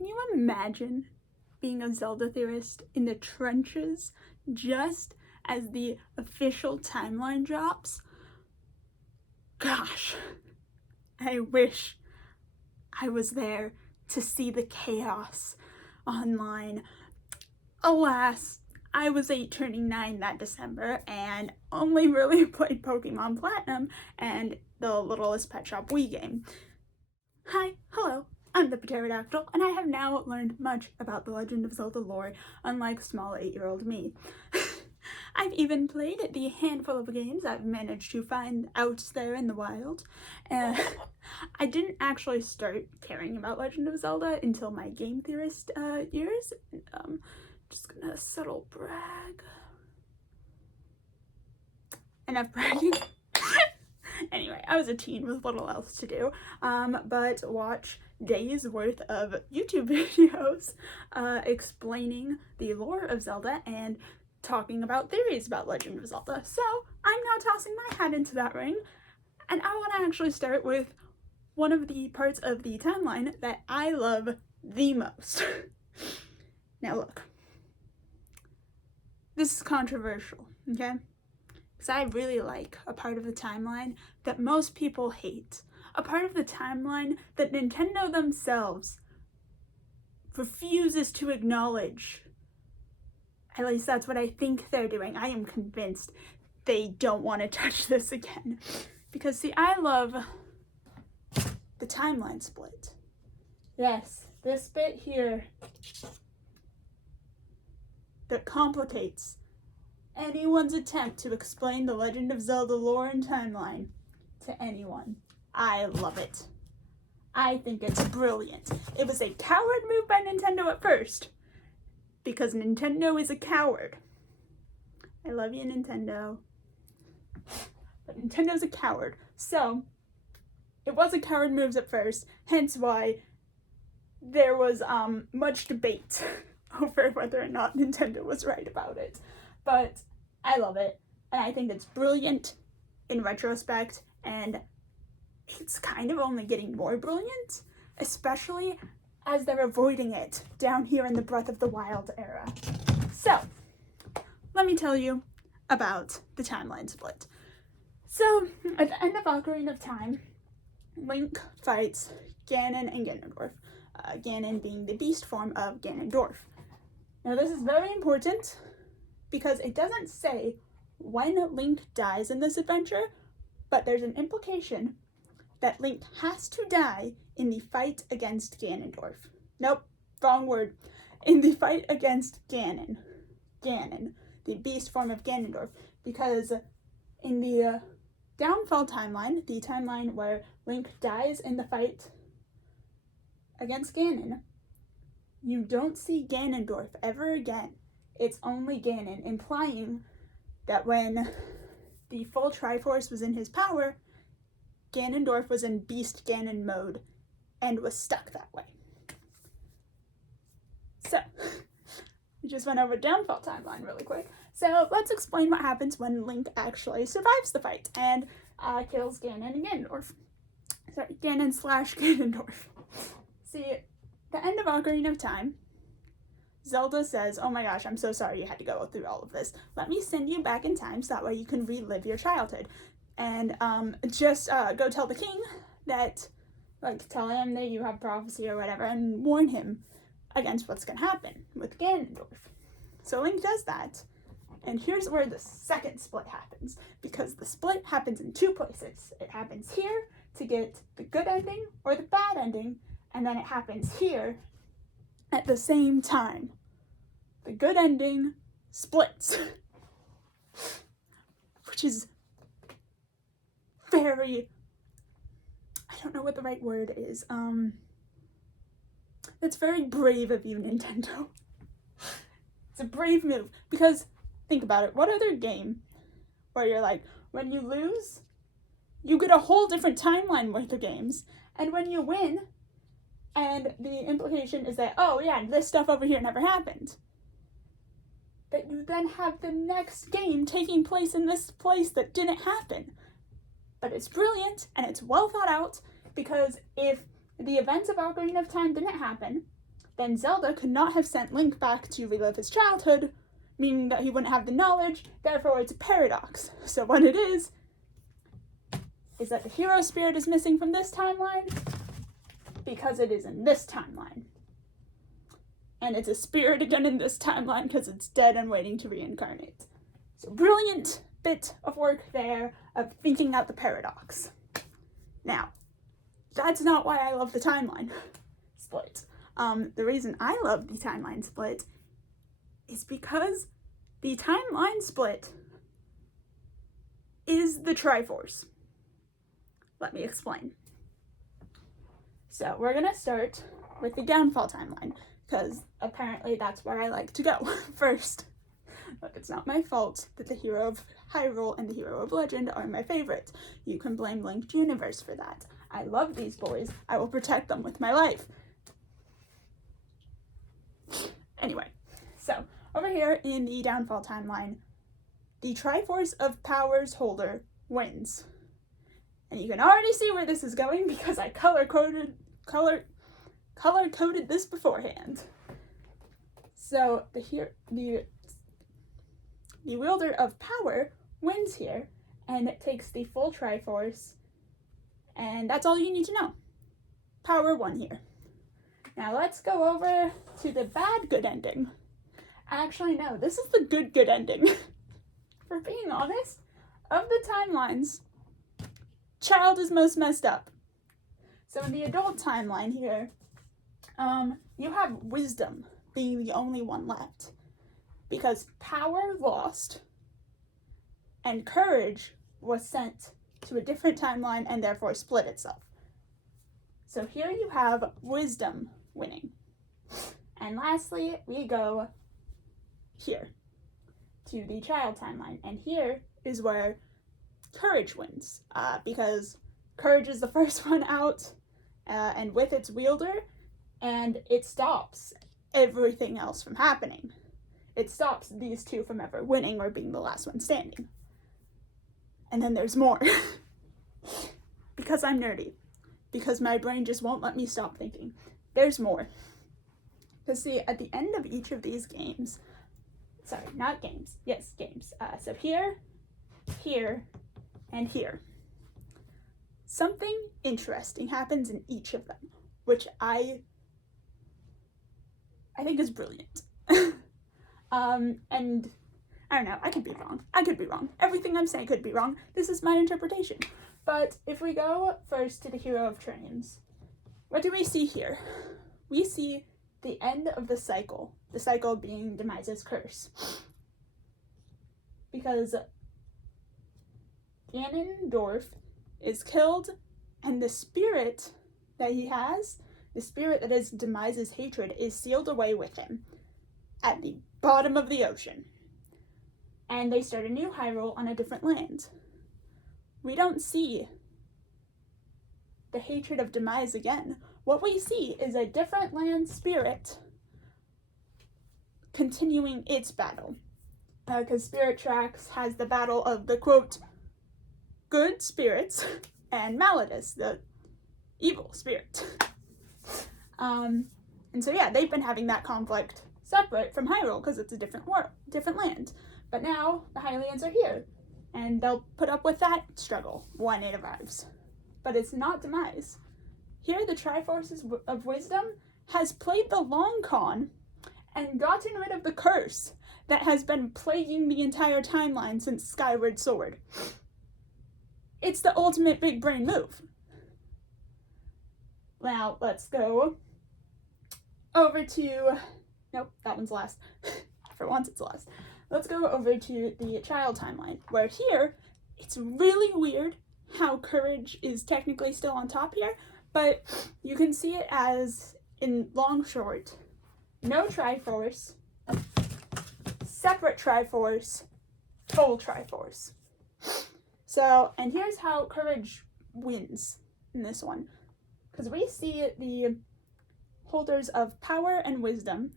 Can you imagine being a Zelda theorist in the trenches just as the official timeline drops? Gosh, I wish I was there to see the chaos online. Alas, I was 8 turning 9 that December and only really played Pokemon Platinum and the littlest Pet Shop Wii game. Hi, hello, I'm the Pterodactyl, and I have now learned much about the Legend of Zelda lore, unlike small 8-year-old me. I've even played the handful of games I've managed to find out there in the wild. I didn't actually start caring about Legend of Zelda until my game theorist years. Just gonna subtle brag. Enough bragging. Anyway, I was a teen with little else to do, but watch days worth of YouTube videos explaining the lore of Zelda and talking about theories about Legend of Zelda. So I'm now tossing my hat into that ring, and I want to actually start with one of the parts of the timeline that I love the most. Now look, this is controversial, okay? Because I really like a part of the timeline that most people hate. A part of the timeline that Nintendo themselves refuses to acknowledge. At least that's what I think they're doing. I am convinced they don't want to touch this again. Because see, I love the timeline split. Yes, this bit here that complicates anyone's attempt to explain the Legend of Zelda lore and timeline to anyone. I love it. I think it's brilliant. It was a coward move by Nintendo at first, because Nintendo is a coward. I love you, Nintendo. But Nintendo's a coward. So, it was a coward move at first, hence why there was much debate over whether or not Nintendo was right about it. But I love it, and I think it's brilliant in retrospect, and it's kind of only getting more brilliant, especially as they're avoiding it down here in the Breath of the Wild era. So, let me tell you about the timeline split. So, at the end of Ocarina of Time, Link fights Ganon and Ganondorf, Ganon being the beast form of Ganondorf. Now this is very important, because it doesn't say when Link dies in this adventure, but there's an implication that Link has to die in the fight against Ganondorf. Nope, wrong word. In the fight against Ganon. Ganon, the beast form of Ganondorf. Because in the Downfall timeline, the timeline where Link dies in the fight against Ganon, you don't see Ganondorf ever again. It's only Ganon, implying that when the full Triforce was in his power, Ganondorf was in Beast Ganon mode and was stuck that way. So, we just went over Downfall timeline really quick. So, let's explain what happens when Link actually survives the fight and kills Ganon and Ganondorf. Sorry, Ganon / Ganondorf. See, the end of Ocarina of Time, Zelda says, oh my gosh, I'm so sorry you had to go through all of this. Let me send you back in time so that way you can relive your childhood. And just go tell the king that, tell him that you have prophecy or whatever and warn him against what's going to happen with Ganondorf. So Link does that. And here's where the second split happens, because the split happens in 2 places. It happens here to get the good ending or the bad ending, and then it happens here at the same time. The good ending splits. Which is very, I don't know what the right word is. It's very brave of you, Nintendo. It's a brave move, because think about it. What other game where you're like, when you lose, you get a whole different timeline worth of games, and when you win, and the implication is that, oh yeah, this stuff over here never happened, that you then have the next game taking place in this place that didn't happen. But it's brilliant, and it's well thought out, because if the events of Ocarina of Time didn't happen, then Zelda could not have sent Link back to relive his childhood, meaning that he wouldn't have the knowledge, therefore it's a paradox. So what it is that the hero spirit is missing from this timeline because it is in this timeline. And it's a spirit again in this timeline because it's dead and waiting to reincarnate. So brilliant bit of work there of thinking out the paradox. Now, that's not why I love the timeline split. The reason I love the timeline split is because the timeline split is the Triforce. Let me explain. So we're gonna start with the downfall timeline, because apparently that's where I like to go first. Look, it's not my fault that the hero of Hyrule and the hero of Legend are my favorites. You can blame Linked Universe for that. I love these boys. I will protect them with my life. Anyway, so over here in the downfall timeline, the Triforce of Powers holder wins. And you can already see where this is going because I color-coded this beforehand. So the wielder of power wins here, and it takes the full Triforce, and that's all you need to know. Power won here. Now let's go over to the good ending. Actually, no, this is the good ending. For being honest, of the timelines, Child is most messed up. So in the adult timeline here, you have Wisdom being the only one left, because Power lost and Courage was sent to a different timeline and therefore split itself. So here you have Wisdom winning. And lastly, we go here to the Child timeline, and here is where Courage wins, because Courage is the first one out, and with its wielder, and it stops everything else from happening. It stops these two from ever winning or being the last one standing. And then there's more. Because I'm nerdy. Because my brain just won't let me stop thinking. There's more. Because see, at the end of each of these games, sorry, not games, yes, games. So here, here, and here. Something interesting happens in each of them, which I think is brilliant. And I don't know, I could be wrong. Everything I'm saying could be wrong. This is my interpretation. But if we go first to the hero of trains, what do we see here? We see the end of the cycle being Demise's curse. Because Ganondorf is killed, and the spirit that he has, the spirit that is Demise's hatred, is sealed away with him at the bottom of the ocean. And they start a new Hyrule on a different land. We don't see the hatred of Demise again. What we see is a different land spirit continuing its battle. Because Spirit Tracks has the battle of the, quote, good spirits and Malladus, the evil spirit. And so yeah, they've been having that conflict separate from Hyrule because it's a different land. But now the Hylians are here, and they'll put up with that struggle when it arrives. But it's not Demise. Here, the Triforce of Wisdom has played the long con and gotten rid of the curse that has been plaguing the entire timeline since Skyward Sword. It's the ultimate big brain move. Now, let's go over to... Nope, that one's last. For once, it's last. Let's go over to the Child timeline, where here, it's really weird how Courage is technically still on top here, but you can see it as, in long short, no Triforce, separate Triforce, full Triforce. So, and here's how Courage wins in this one. Because we see the holders of Power and Wisdom,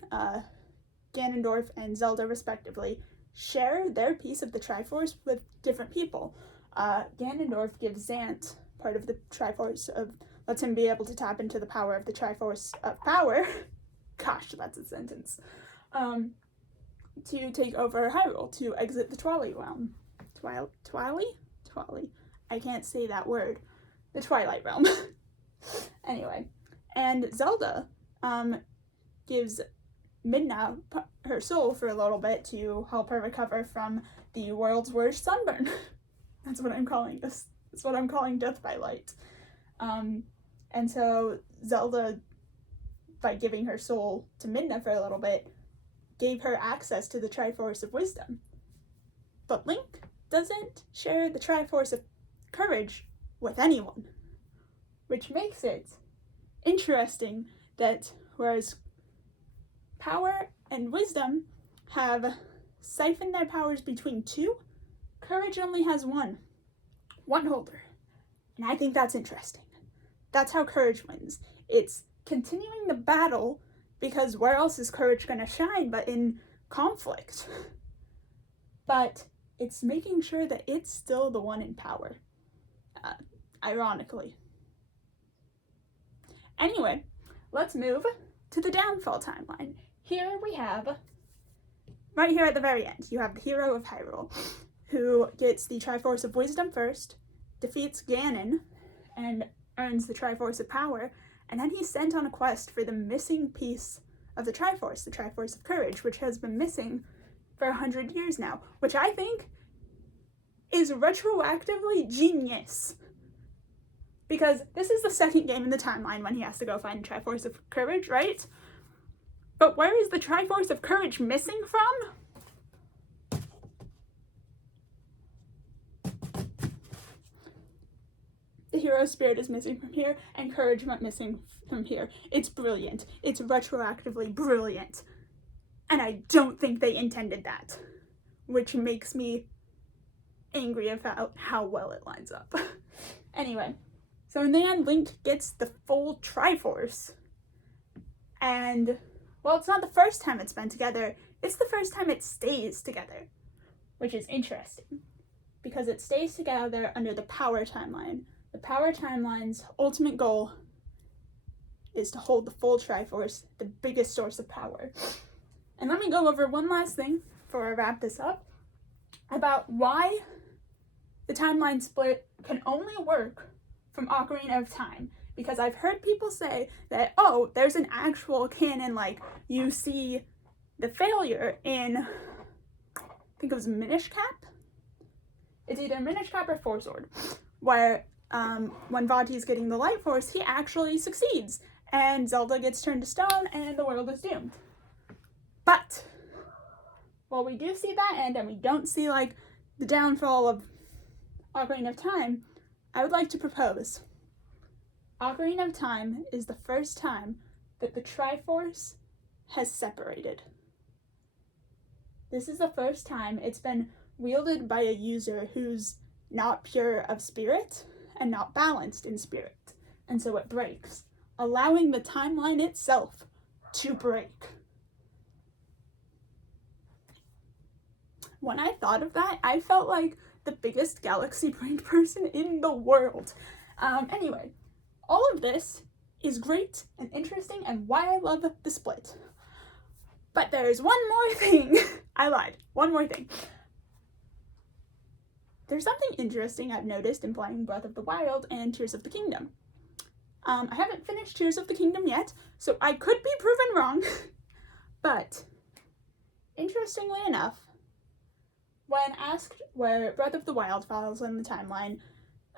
Ganondorf and Zelda respectively, share their piece of the Triforce with different people. Ganondorf gives Zant part of the Triforce lets him be able to tap into the power of the Triforce of Power. Gosh, that's a sentence. To take over Hyrule, to exit the Twilight Realm. Twilight? I can't say that word. The Twilight Realm. Anyway, and Zelda gives Midna her soul for a little bit to help her recover from the world's worst sunburn. That's what I'm calling this. That's what I'm calling Death by Light. And so Zelda, by giving her soul to Midna for a little bit, gave her access to the Triforce of Wisdom. But Link doesn't share the Triforce of Courage with anyone, which makes it interesting that whereas power and wisdom have siphoned their powers between two, courage only has one holder. And I think that's interesting. That's how courage wins. It's continuing the battle, because where else is courage going to shine but in conflict? But it's making sure that it's still the one in power, ironically. Anyway, let's move to the downfall timeline. Here we have, right here at the very end, you have the hero of Hyrule, who gets the Triforce of Wisdom first, defeats Ganon, and earns the Triforce of Power, and then he's sent on a quest for the missing piece of the Triforce of Courage, which has been missing for 100 years now, which I think is retroactively genius. Because this is the second game in the timeline when he has to go find the Triforce of Courage, right? But where is the Triforce of Courage missing from? The hero spirit is missing from here, and courage went missing from here. It's brilliant. It's retroactively brilliant. And I don't think they intended that, which makes me angry about how well it lines up. Anyway, so in the end, Link gets the full Triforce. And, well, it's not the first time it's been together. It's the first time it stays together, which is interesting, because it stays together under the power timeline. The power timeline's ultimate goal is to hold the full Triforce, the biggest source of power. And let me go over one last thing before I wrap this up about why the timeline split can only work from Ocarina of Time. Because I've heard people say that, oh, there's an actual canon, like, you see the failure in, I think it was Minish Cap? It's either Minish Cap or Four Sword, where when Vati's getting the Light Force, he actually succeeds, and Zelda gets turned to stone, and the world is doomed. But while we do see that end, and we don't see, like, the downfall of Ocarina of Time, I would like to propose Ocarina of Time is the first time that the Triforce has separated. This is the first time it's been wielded by a user who's not pure of spirit and not balanced in spirit, and so it breaks, allowing the timeline itself to break. When I thought of that, I felt like the biggest galaxy-brained person in the world. Anyway, all of this is great and interesting and why I love the split. But there's one more thing. I lied. One more thing. There's something interesting I've noticed in playing Breath of the Wild and Tears of the Kingdom. I haven't finished Tears of the Kingdom yet, so I could be proven wrong. But, interestingly enough, when asked where Breath of the Wild falls in the timeline,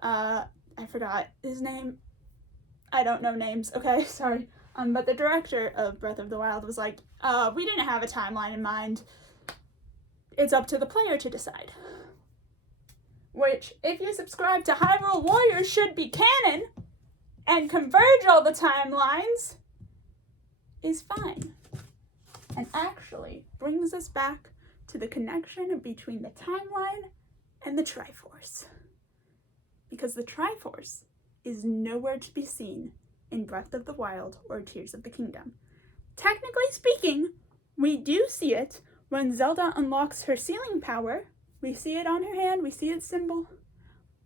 I forgot his name. I don't know names, okay, sorry. But the director of Breath of the Wild was like, we didn't have a timeline in mind. It's up to the player to decide. Which, if you subscribe to Hyrule Warriors, should be canon and converge all the timelines, is fine. And actually brings us back to the connection between the timeline and the Triforce. Because the Triforce is nowhere to be seen in Breath of the Wild or Tears of the Kingdom. Technically speaking, we do see it when Zelda unlocks her sealing power. We see it on her hand, we see its symbol,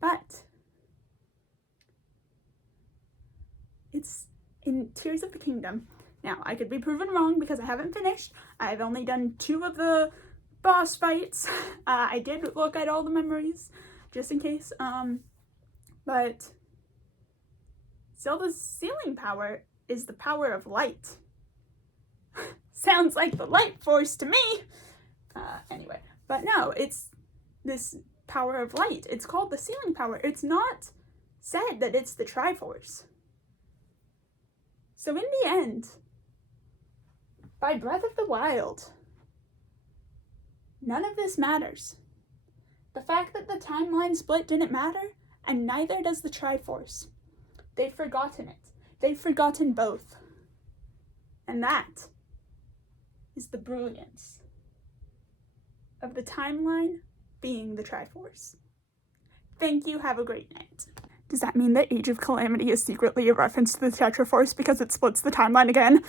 but it's in Tears of the Kingdom. Now, I could be proven wrong because I haven't finished. I've only done 2 of the boss fights. I did look at all the memories, just in case. But Zelda's sealing power is the power of light. Sounds like the light force to me! Anyway, but no, it's this power of light. It's called the sealing power. It's not said that it's the Triforce. So in the end, by Breath of the Wild, none of this matters. The fact that the timeline split didn't matter, and neither does the Triforce. They've forgotten it. They've forgotten both. And that is the brilliance of the timeline being the Triforce. Thank you, have a great night. Does that mean that Age of Calamity is secretly a reference to the Tetraforce because it splits the timeline again?